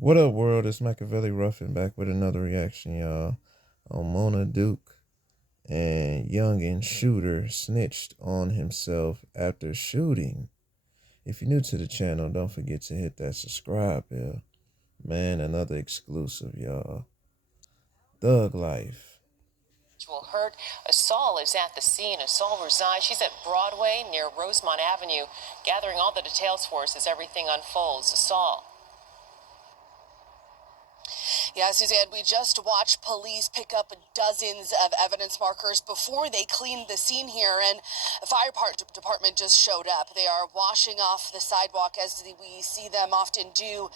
What up, world? It's Machiavelli Ruffin back with another reaction, y'all. On Mona Duke and Youngin shooter snitched on himself after shooting. If you're new to the channel, don't forget to hit that subscribe bell. Man, another exclusive, y'all. Thug Life. Hurt. Assault is at the scene. Assault resides. She's at Broadway near Rosemont Avenue, gathering all the details for us as everything unfolds. Assault. Yeah, Suzanne, we just watched police pick up dozens of evidence markers before they cleaned the scene here, and the fire department just showed up. They are washing off the sidewalk, as we see them often do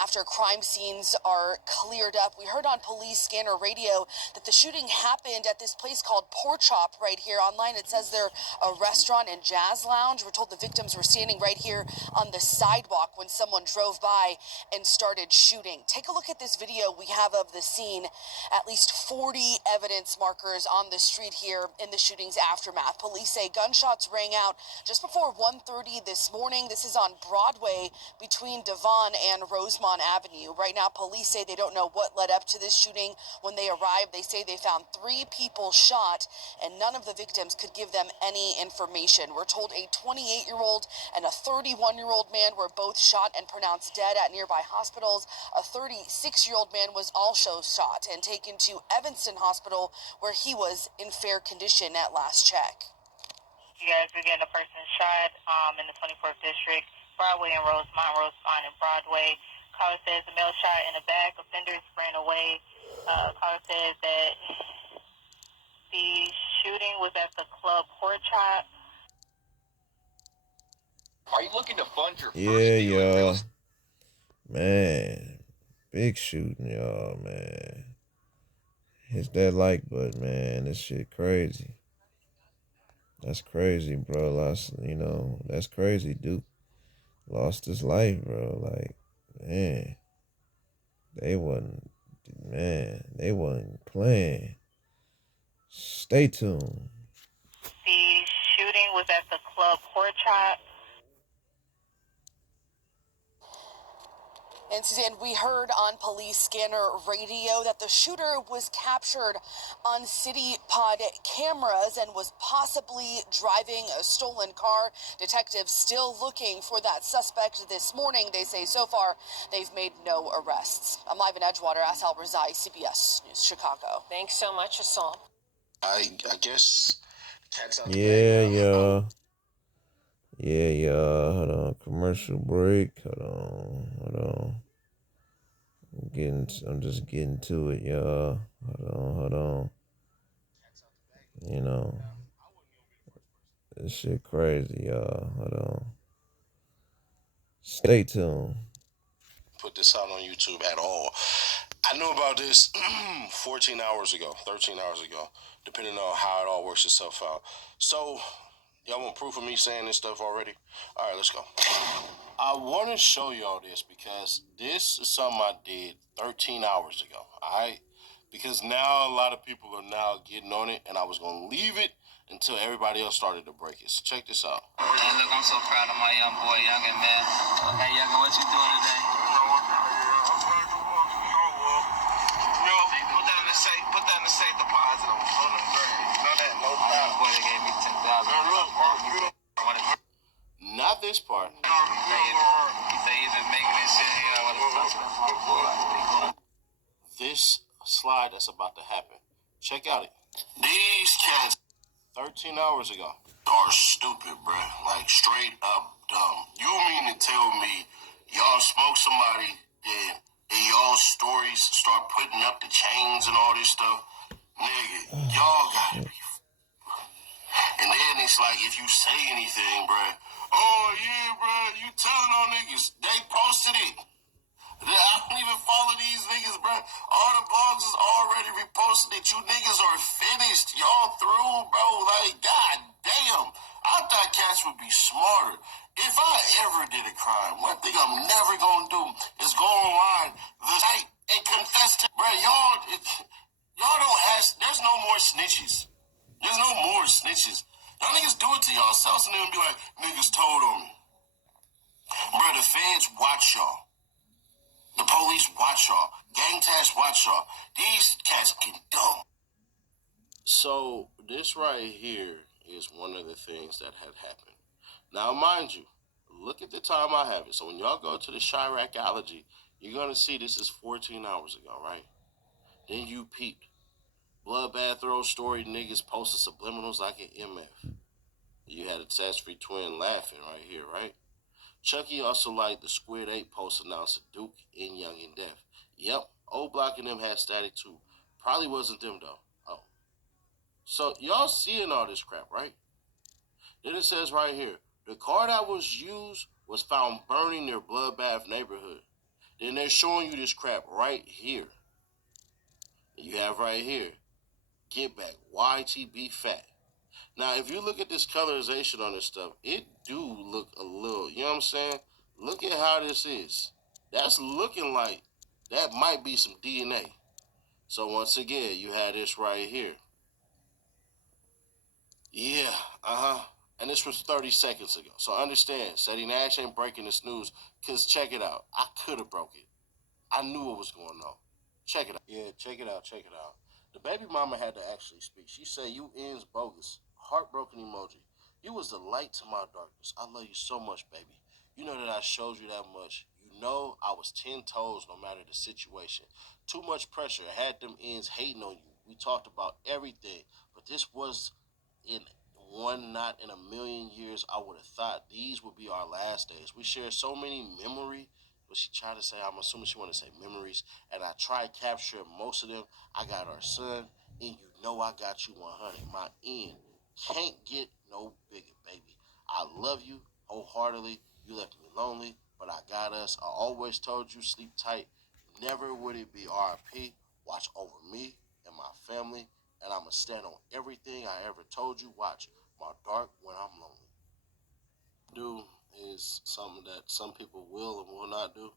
after crime scenes are cleared up. We heard on police scanner radio that the shooting happened at this place called Pork Chop right here. Online it says they're a restaurant and jazz lounge. We're told the victims were standing right here on the sidewalk when someone drove by and started shooting. Take a look at this video we have of the scene. At least 40 evidence markers on the street here in the shooting's aftermath. Police say gunshots rang out just before 1:30 this morning. This is on Broadway between Devon and Rosemont Avenue. Right now, police say they don't know what led up to this shooting. When they arrived, they say they found 3 people shot, and none of the victims could give them any information. We're told a 28-year-old and a 31-year-old man were both shot and pronounced dead at nearby hospitals. A 36-year-old man was also shot and taken to Evanston Hospital, where he was in fair condition at last check. You guys are getting a person shot in the 24th District, Broadway and Rosemont and Broadway. Caller says the male shot in the back. Offenders ran away. Caller says that the shooting was at the club Pork Chop. Are you looking to fund your first Yeah, deal in real y'all. estate? Man, big shooting, y'all, man. Hit that like button, man. This shit crazy. That's crazy, bro. That's crazy, Duke. Lost his life, bro. Like, man. They wasn't playing. Stay tuned. The shooting was at the club Pork Chop. And Suzanne, we heard on police scanner radio that the shooter was captured on City Pod cameras and was possibly driving a stolen car. Detectives still looking for that suspect this morning. They say so far they've made no arrests. I'm live in Edgewater. Asal Razai, CBS News, Chicago. Thanks so much, Assault. I guess cat's out the Yeah, bag now. y'all. Hold on. Commercial break. Hold on. I'm just getting to it, y'all. Hold on. You know, this shit crazy, y'all. Hold on. Stay tuned. Put this out on YouTube at all. I knew about this 14 hours ago, 13 hours ago, depending on how it all works itself out. So, y'all want proof of me saying this stuff already? All right, let's go. I want to show y'all this because this is something I did 13 hours ago, all right? Because now a lot of people are now getting on it, and I was going to leave it until everybody else started to break it. So check this out. Hey, look, I'm so proud of my young boy, Youngin, man. Hey, Youngin, what you doing today? Put that in the safe deposit on them grades. Know that, no Young boy, they gave me 10,000. Not this part. You say he's been making this shit here. I want to touch that. This slide that's about to happen. Check out it. These cats 13 hours ago are stupid, bruh. Like straight up dumb. You mean to tell me y'all smoke somebody dead and y'all stories start putting up the chains and all this stuff? Nigga, y'all gotta be. And then it's like if you say anything, bruh. Oh yeah, bruh, you telling on niggas. They posted it. I don't even follow these niggas, bro. All the blogs is already reposted it. You niggas are finished. Y'all through, bro. Like, god damn. I thought cats would be smarter. If I ever did a crime, one thing I'm never gonna do is go online the night and confess to, bro. Y'all don't have. There's no more snitches. There's no more snitches. Y'all niggas do it to yourselves and then be like, niggas told on me. Bro, the feds watch y'all. The police Police, watch y'all. Gang task, watch y'all. These cats get dumb. So this right here is one of the things that had happened. Now, mind you, look at the time I have it. So when y'all go to the Chiracology, you're gonna see this is 14 hours ago, right? Then you peeped. Bloodbath Road story niggas posted subliminals like an MF. You had a test-free twin laughing right here, right? Chucky also liked the Squid 8 post announced Duke in Young and Deaf. Yep, old Block and them had static too. Probably wasn't them though. Oh. So y'all seeing all this crap, right? Then it says right here, the car that was used was found burning near Bloodbath neighborhood. Then they're showing you this crap right here. You have right here, get back, YTB fat. Now, if you look at this colorization on this stuff, it do look a little, you know what I'm saying? Look at how this is. That's looking like that might be some DNA. So once again, you had this right here. Yeah, and this was 30 seconds ago. So understand, Sadie Nash ain't breaking this news, because check it out. I could have broke it. I knew what was going on. Check it out. Yeah, check it out, check it out. The baby mama had to actually speak. She said, you ends bogus. Heartbroken emoji. You was the light to my darkness. I love you so much, baby. You know that I showed you that much. You know I was 10 toes no matter the situation. Too much pressure. I had them ends hating on you. We talked about everything. But this was in one, not in a million years, I would have thought these would be our last days. We share so many memories. But she tried to say, I'm assuming she wanted to say memories, and I tried capturing most of them. I got our son, and you know I got you 100. My end can't get no bigger, baby. I love you wholeheartedly. You left me lonely, but I got us. I always told you, sleep tight. Never would it be RIP. Watch over me and my family, and I'ma stand on everything I ever told you. Watch my dark when I'm lonely. Do is something that some people will and will not do,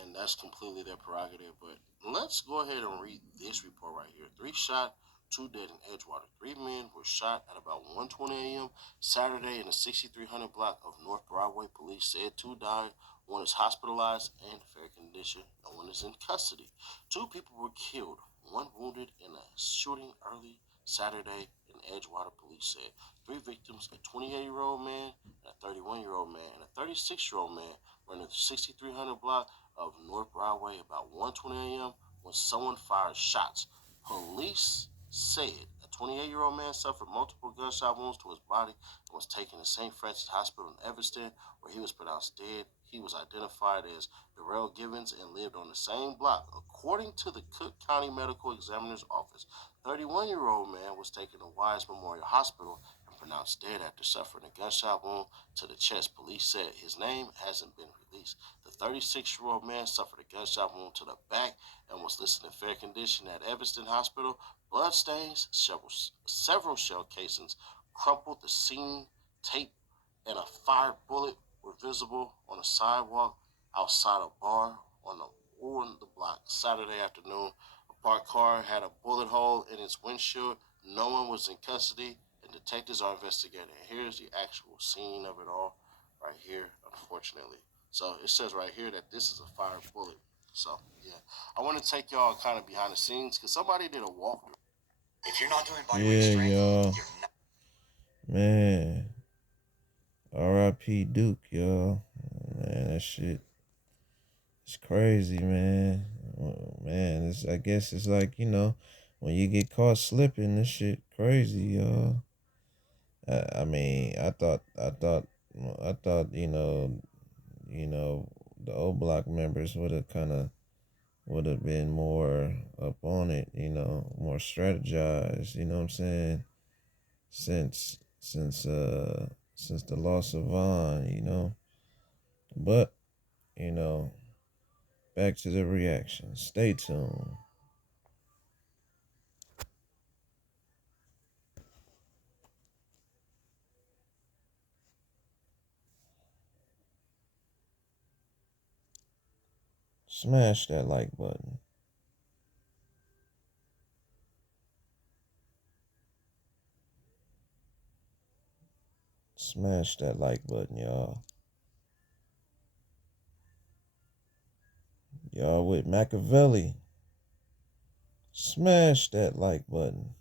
and that's completely their prerogative. But let's go ahead and read this report right here. 3 shot, 2 dead in Edgewater. 3 men were shot at about 1:20 a.m. Saturday in the 6300 block of North Broadway. Police said 2 died. 1 is hospitalized and fair condition. No one is in custody. 2 people were killed. 1 wounded in a shooting early Saturday in Edgewater, police said. 3 victims, a 28-year-old man, and a 31-year-old man, and a 36-year-old man were in the 6300 block of North Broadway about 1:20 a.m. when someone fired shots. Police said a 28-year-old man suffered multiple gunshot wounds to his body and was taken to St. Francis Hospital in Evanston, where he was pronounced dead. He was identified as Darrell Givens and lived on the same block. According to the Cook County Medical Examiner's Office, 31-year-old man was taken to Wise Memorial Hospital and pronounced dead after suffering a gunshot wound to the chest. Police said his name hasn't been released. The 36-year-old man suffered a gunshot wound to the back and was listed in fair condition at Evanston Hospital. Bloodstains, several shell casings crumpled the scene. Tape and a fired bullet were visible on a sidewalk outside a bar on the block Saturday afternoon. A parked car had a bullet hole in its windshield. No one was in custody, and detectives are investigating. Here's the actual scene of it all right here, unfortunately. So it says right here that this is a fired bullet. So, yeah. I want to take y'all kind of behind the scenes because somebody did a walkthrough. If you're not doing bodyweight strength, y'all. you're not. Man. R.I.P. Duke, y'all. Man, that shit. It's crazy, man. Oh, man, I guess it's like, when you get caught slipping, this shit crazy, y'all. I mean, I thought, the old block members would have been more up on it, more strategized, you know what I'm saying? Since the loss of Vaughn, But, you know, back to the reaction. Stay tuned. Smash that like button. Smash that like button, y'all. Y'all with Machiavelli. Smash that like button.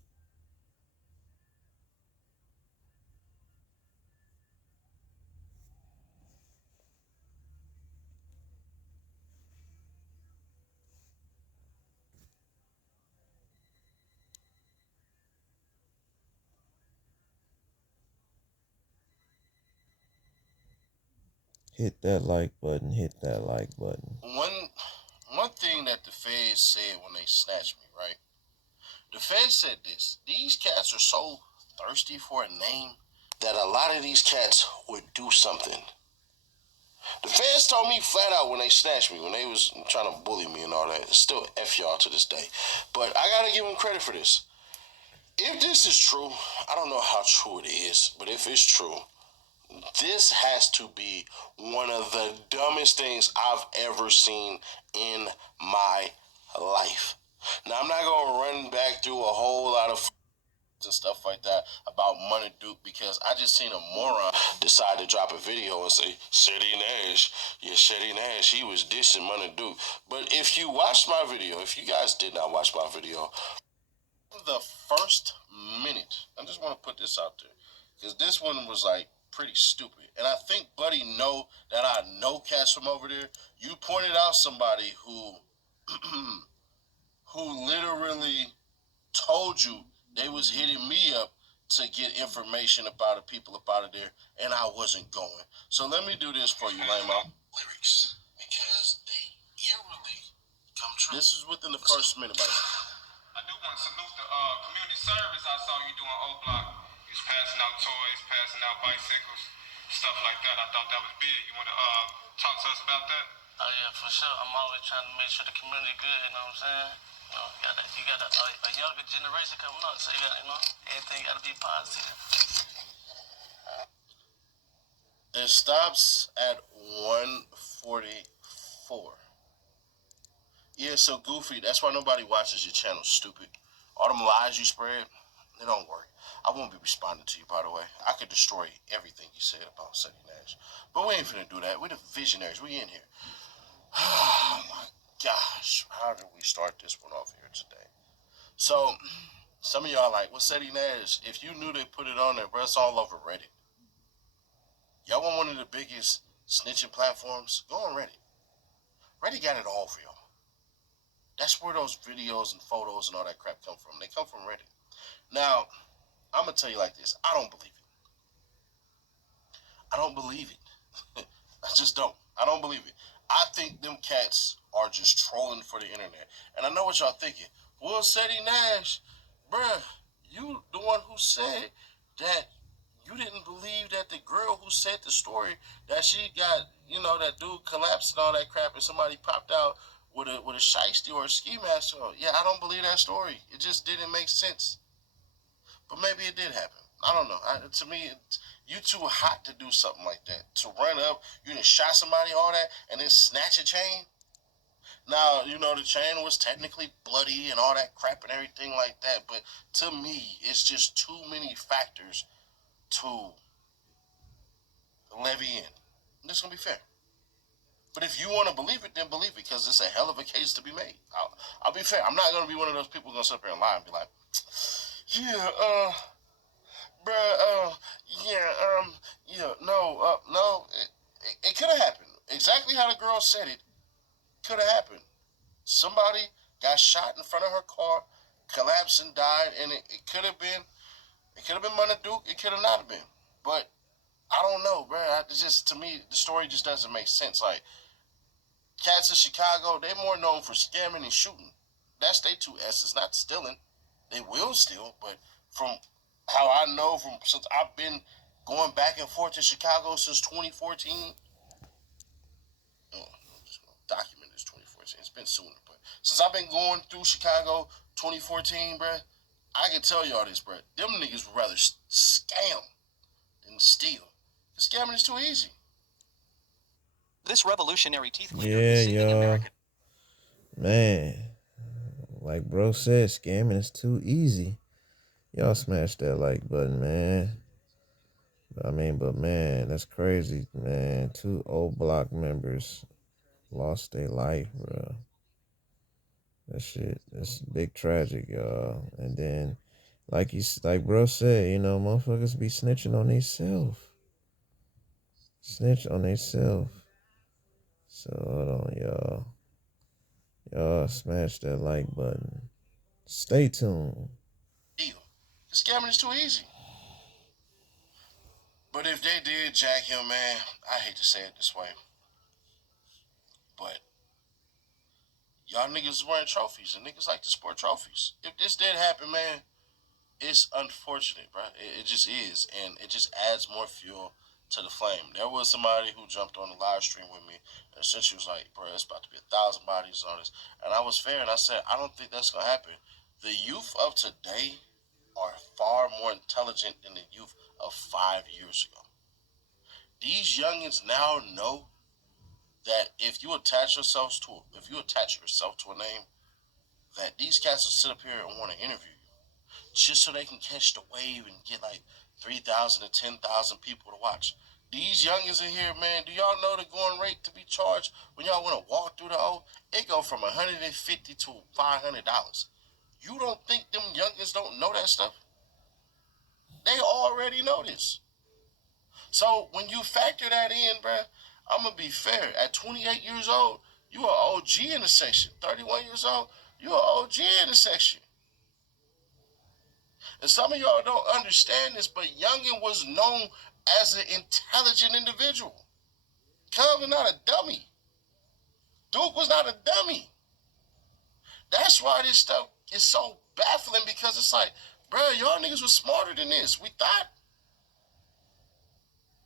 Hit that like button. Hit that like button. One thing that the feds said when they snatched me, right? The feds said this: these cats are so thirsty for a name that a lot of these cats would do something. The feds told me flat out when they snatched me, when they was trying to bully me and all that. It's still F y'all to this day. But I gotta give them credit for this. If this is true, I don't know how true it is, but if it's true, this has to be one of the dumbest things I've ever seen in my life. Now, I'm not going to run back through a whole lot of and stuff like that about MUNNA Duke because I just seen a moron decide to drop a video and say, Shetty Nash, yeah, Shetty Nash, he was dissing MUNNA Duke. But if you watched my video, if you guys did not watch my video, the first minute, I just want to put this out there because this one was like pretty stupid, and I think Buddy know that I know cats from over there. You pointed out somebody who who literally told you they was hitting me up to get information about the people up out of there, and I wasn't going. So let me do this for you, Lamo. Lyrics, because they eerily come true. This is within the first minute, by the way. I do want to salute the community service I saw you doing O Block. You was passing out toys, passing out bicycles, stuff like that. I thought that was big. You want to talk to us about that? Oh yeah, for sure. I'm always trying to make sure the community good, you know what I'm saying? You got a younger generation coming up, so you got, everything got to be positive. It stops at 144. Yeah, so Goofy, that's why nobody watches your channel, stupid. All them lies you spread, they don't work. I won't be responding to you, by the way. I could destroy everything you said about Shetty Nash. But we ain't finna do that. We're the visionaries. We in here. Oh, my gosh. How did we start this one off here today? So, some of y'all like, well, Shetty Nash, if you knew they put it on there, bro, it's all over Reddit. Y'all want one of the biggest snitching platforms? Go on Reddit. Reddit got it all for y'all. That's where those videos and photos and all that crap come from. They come from Reddit. Now, I'm going to tell you like this. I don't believe it. I don't believe it. I just don't. I don't believe it. I think them cats are just trolling for the internet. And I know what y'all thinking. Well, Shetty Nash, bruh, you the one who said that you didn't believe that the girl who said the story that she got, that dude collapsed and all that crap and somebody popped out with a shiesty or a ski mask on. Yeah, I don't believe that story. It just didn't make sense. But maybe it did happen. I don't know. To me, you too hot to do something like that. To run up, you done shot somebody, all that, and then snatch a chain. Now, the chain was technically bloody and all that crap and everything like that. But to me, it's just too many factors to levy in. And this is going to be fair. But if you want to believe it, then believe it, because it's a hell of a case to be made. I'll be fair. I'm not going to be one of those people going to sit there and lie and be like, yeah, no. It could have happened. Exactly how the girl said it could have happened. Somebody got shot in front of her car, collapsed and died, and it could have been MUNNA Duke. It could have not been. But I don't know, bro. It's just, to me, the story just doesn't make sense. Like, cats in Chicago, they're more known for scamming and shooting. That's their two S's, not stealing. They will steal, but from how I know, since I've been going back and forth to Chicago since 2014, document is 2014. It's been sooner, but since I've been going through Chicago 2014, bruh, I can tell y'all this, bruh. Them niggas would rather scam than steal. Scamming is too easy. This revolutionary teeth cleaner Yeah, is saving y'all. American. Man, like bro said, scamming is too easy. Y'all smash that like button, man. But man, that's crazy, man. 2 old block members lost their life, bro. That shit, that's big tragic, y'all. And then, like bro said, you know, motherfuckers be snitching on themselves. Snitch on themselves. So hold on, y'all. Y'all smash that like button. Stay tuned. Deal. The scamming is too easy. But if they did jack him, man, I hate to say it this way, but y'all niggas is wearing trophies, and niggas like to sport trophies. If this did happen, man, it's unfortunate, bro. It just is, and it just adds more fuel to the flame. There was somebody who jumped on the live stream with me, and essentially was like, bro, it's about to be 1,000 bodies on this. And I was fair, and I said, I don't think that's going to happen. The youth of today are far more intelligent than the youth of 5 years ago. These youngins now know that if you attach yourself to a name, that these cats will sit up here and want to interview you just so they can catch the wave and get like 3,000 to 10,000 people to watch. These youngins in here, man, do y'all know the going rate to be charged when y'all want to walk through the O? It go from $150 to $500. You don't think them youngins don't know that stuff? They already know this. So when you factor that in, bruh, I'm gonna be fair. At 28 years old, you are OG in the section. 31 years old, you are OG in the section. And some of y'all don't understand this, but Youngin was known as an intelligent individual. Cub was not a dummy. Duke was not a dummy. That's why this stuff is so baffling, because it's like, bruh, y'all niggas was smarter than this. We thought.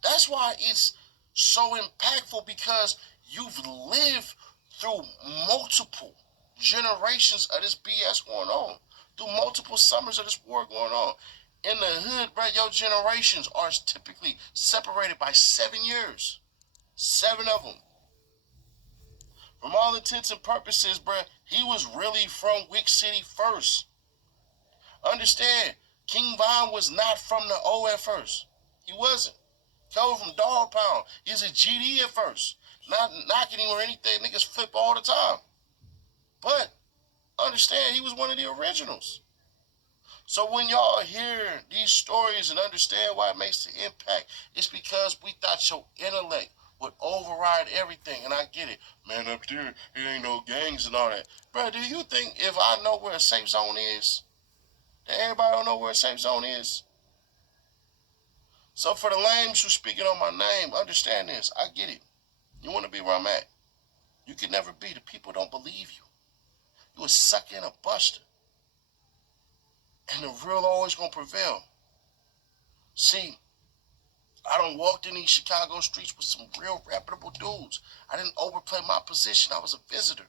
That's why it's so impactful, because you've lived through multiple generations of this BS going on, through multiple summers of this war going on. In the hood, bro, your generations are typically separated by 7 years. 7 of them. From all intents and purposes, bro, he was really from Wick City first. Understand, King Von was not from the O at first. He wasn't. Coming from Dog Pound. He's a GD at first. Not knocking him or anything. Niggas flip all the time. But understand, he was one of the originals. So when y'all hear these stories and understand why it makes the impact, it's because we thought your intellect would override everything. And I get it. Man, up there, it ain't no gangs and all that. Bro, do you think if I know where a safe zone is, that everybody don't know where a safe zone is? So for the lames who speaking on my name, understand this. I get it. You want to be where I'm at. You can never be. The people don't believe you. You a sucker and a buster. And the real always going to prevail. See, I done walked in these Chicago streets with some real reputable dudes. I didn't overplay my position. I was a visitor.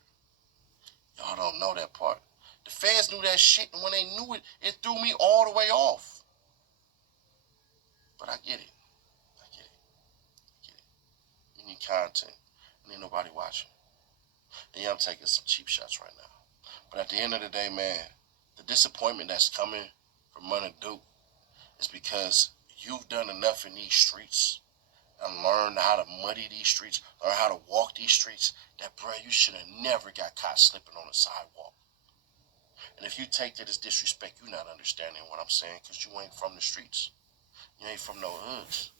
Y'all don't know that part. The fans knew that shit, and when they knew it, it threw me all the way off. But I get it. I get it. I get it. You need content. And ain't nobody watching. And yeah, I'm taking some cheap shots right now. But at the end of the day, man, the disappointment that's coming from MUNNA Duke is because you've done enough in these streets and learned how to muddy these streets, learn how to walk these streets, that, bro, you should have never got caught slipping on the sidewalk. And if you take that as disrespect, you're not understanding what I'm saying, because you ain't from the streets. You ain't from no hoods.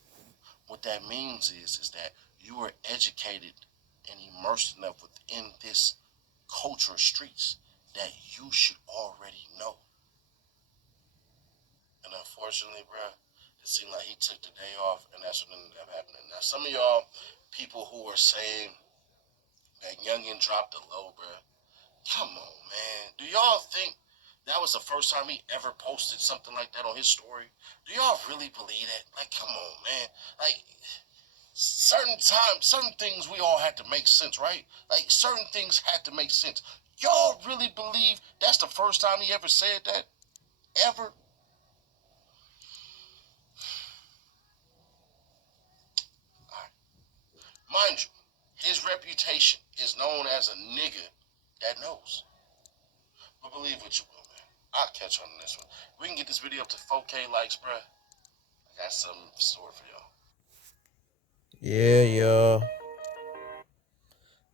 What that means is that you are educated and immersed enough within this culture of streets that you should already know. And unfortunately, bro, it seemed like he took the day off, and that's what ended up happening. Now, some of y'all people who are saying that Youngin dropped the low, bro, come on, man. Do y'all think that was the first time he ever posted something like that on his story? Do y'all really believe that? Like, come on, man. Like, certain things we all had to make sense, right? Like, certain things had to make sense. Y'all really believe that's the first time he ever said that? Ever? Mind you, his reputation is known as a nigga that knows. But believe what you will, man. I'll catch on this one. We can get this video up to 4K likes, bruh. I got something in store for y'all. Yeah, y'all.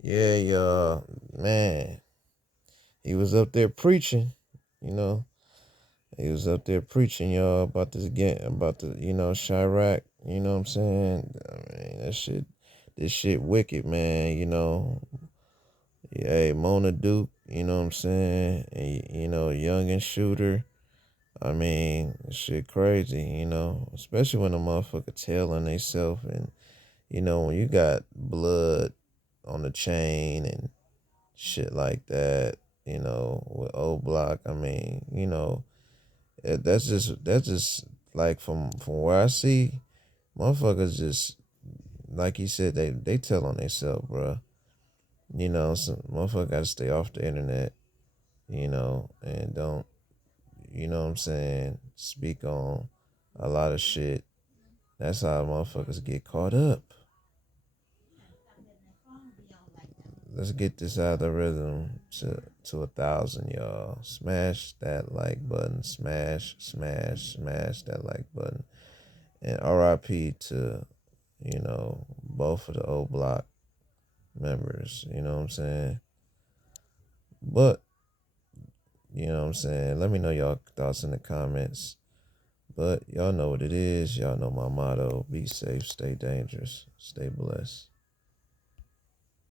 Yeah, y'all. Man. he was up there preaching, you know. He was up there preaching, y'all, about this game, about the, Chirac, you know what I'm saying? I mean, this shit wicked, man, you know. Yeah, hey, Mona Duke, you know what I'm saying? And, Youngin Shooter. I mean, shit crazy, especially when a motherfucker tell on theyself and, when you got blood on the chain and shit like that, with O Block, I mean, that's just like from where I see, motherfuckers just, like you said, they tell on themselves, bro. Some motherfucker gotta stay off the internet, and don't, what I'm saying, speak on a lot of shit. That's how motherfuckers get caught up. Let's get this algorithm to 1,000, y'all. Smash that like button. Smash that like button. And RIP to, both of the O Block members. You know what I'm saying? But, you know what I'm saying? Let me know y'all thoughts in the comments. But y'all know what it is. Y'all know my motto. Be safe, stay dangerous, stay blessed.